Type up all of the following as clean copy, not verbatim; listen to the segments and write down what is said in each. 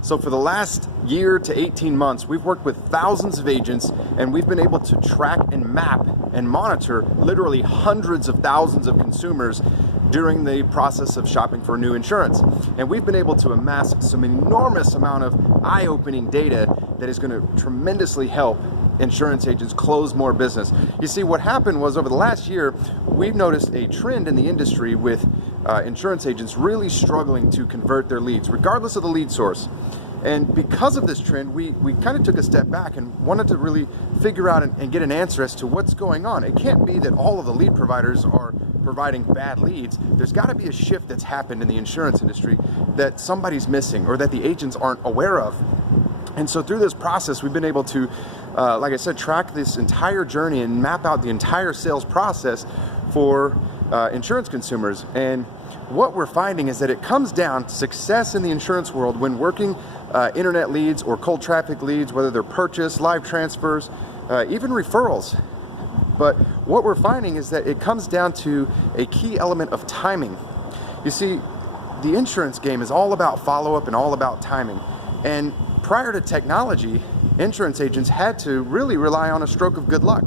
So for the last year to 18 months, we've worked with thousands of agents, and we've been able to track and map and monitor literally hundreds of thousands of consumers during the process of shopping for new insurance. And we've been able to amass some enormous amount of eye-opening data that is going to tremendously help insurance agents close more business. You see, what happened was over the last year, we've noticed a trend in the industry with insurance agents really struggling to convert their leads, regardless of the lead source. And because of this trend, we kind of took a step back and wanted to really figure out and get an answer as to what's going on. It can't be that all of the lead providers are providing bad leads. There's got to be a shift that's happened in the insurance industry that somebody's missing or that the agents aren't aware of. And so through this process, we've been able to, like I said, track this entire journey and map out the entire sales process for insurance consumers. And what we're finding is that it comes down to success in the insurance world when working internet leads or cold traffic leads, whether they're purchase, live transfers, even referrals. But what we're finding is that it comes down to a key element of timing. You see, the insurance game is all about follow-up and all about timing. And prior to technology, insurance agents had to really rely on a stroke of good luck.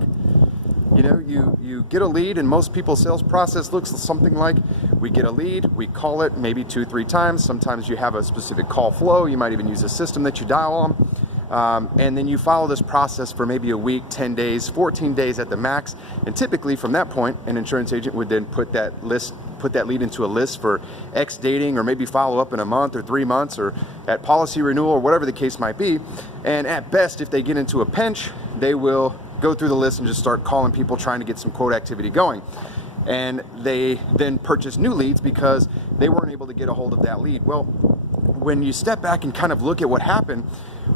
You know, you get a lead, and most people's sales process looks something like, we get a lead, we call it maybe 2-3 times. Sometimes you have a specific call flow. You might even use a system that you dial on. And then you follow this process for maybe a week, 10 days, 14 days at the max. And typically from that point, an insurance agent would then put that lead into a list for X dating, or maybe follow up in a month or 3 months, or at policy renewal, or whatever the case might be. And at best, if they get into a pinch, they will go through the list and just start calling people, trying to get some quote activity going. And they then purchase new leads because they weren't able to get a hold of that lead. Well, when you step back and kind of look at what happened,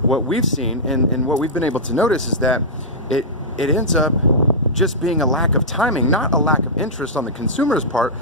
what we've seen and what we've been able to notice is that it ends up just being a lack of timing, not a lack of interest on the consumer's part,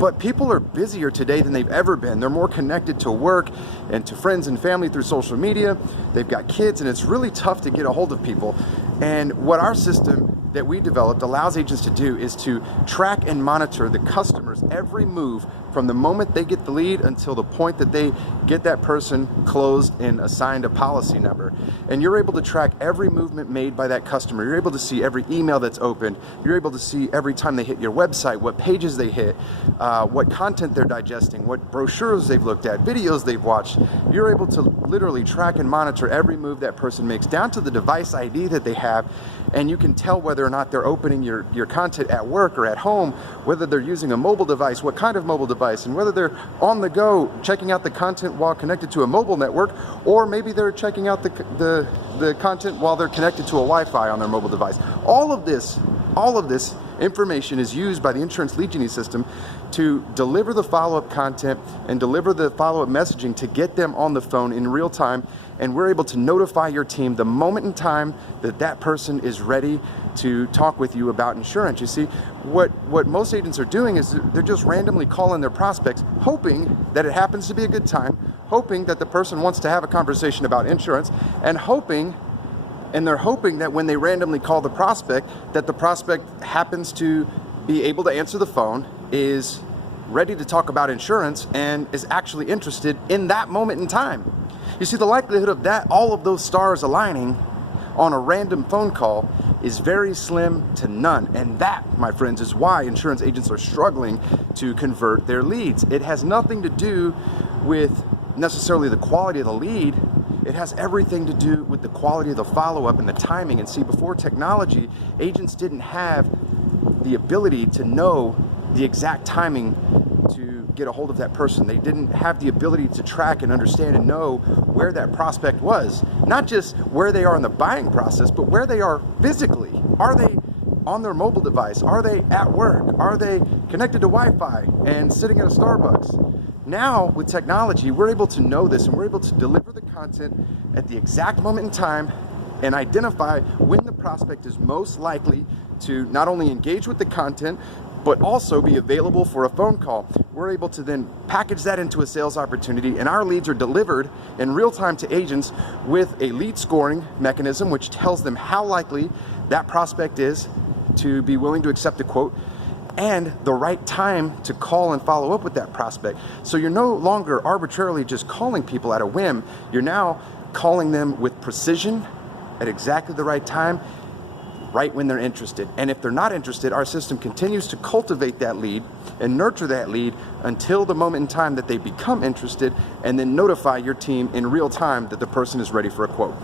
but people are busier today than they've ever been. They're more connected to work and to friends and family through social media. They've got kids, and it's really tough to get a hold of people. And what our system that we developed allows agents to do is to track and monitor the customer's every move from the moment they get the lead until the point that they get that person closed and assigned a policy number. And you're able to track every movement made by that customer. You're able to see every email that's opened. You're able to see every time they hit your website, what pages they hit, what content they're digesting, what brochures they've looked at, videos they've watched. You're able to literally track and monitor every move that person makes, down to the device ID that they have. And you can tell whether or not they're opening your content at work or at home, whether they're using a mobile device, what kind of mobile device, and whether they're on the go checking out the content while connected to a mobile network, or maybe they're checking out the content while they're connected to a Wi-Fi on their mobile device. All of this information is used by the Insurance Lead Genie system to deliver the follow-up content and deliver the follow-up messaging to get them on the phone in real time. And we're able to notify your team the moment in time that that person is ready to talk with you about insurance. You see, what most agents are doing is they're just randomly calling their prospects, hoping that it happens to be a good time, hoping that the person wants to have a conversation about insurance, and they're hoping that when they randomly call the prospect, that the prospect happens to be able to answer the phone, is ready to talk about insurance, and is actually interested in that moment in time. You see, the likelihood of that, all of those stars aligning on a random phone call, is very slim to none. And that, my friends, is why insurance agents are struggling to convert their leads. It has nothing to do with necessarily the quality of the lead. It has everything to do with the quality of the follow-up and the timing. And see, before technology, agents didn't have the ability to know the exact timing to get a hold of that person. They didn't have the ability to track and understand and know where that prospect was. Not just where they are in the buying process, but where they are physically. Are they on their mobile device? Are they at work? Are they connected to Wi-Fi and sitting at a Starbucks? Now, with technology, we're able to know this, and we're able to deliver the content at the exact moment in time and identify when the prospect is most likely to not only engage with the content, but also be available for a phone call. We're able to then package that into a sales opportunity, and our leads are delivered in real time to agents with a lead scoring mechanism, which tells them how likely that prospect is to be willing to accept a quote. and the right time to call and follow up with that prospect. So you're no longer arbitrarily just calling people at a whim. You're now calling them with precision at exactly the right time, right when they're interested. And if they're not interested, our system continues to cultivate that lead and nurture that lead until the moment in time that they become interested, and then notify your team in real time that the person is ready for a quote.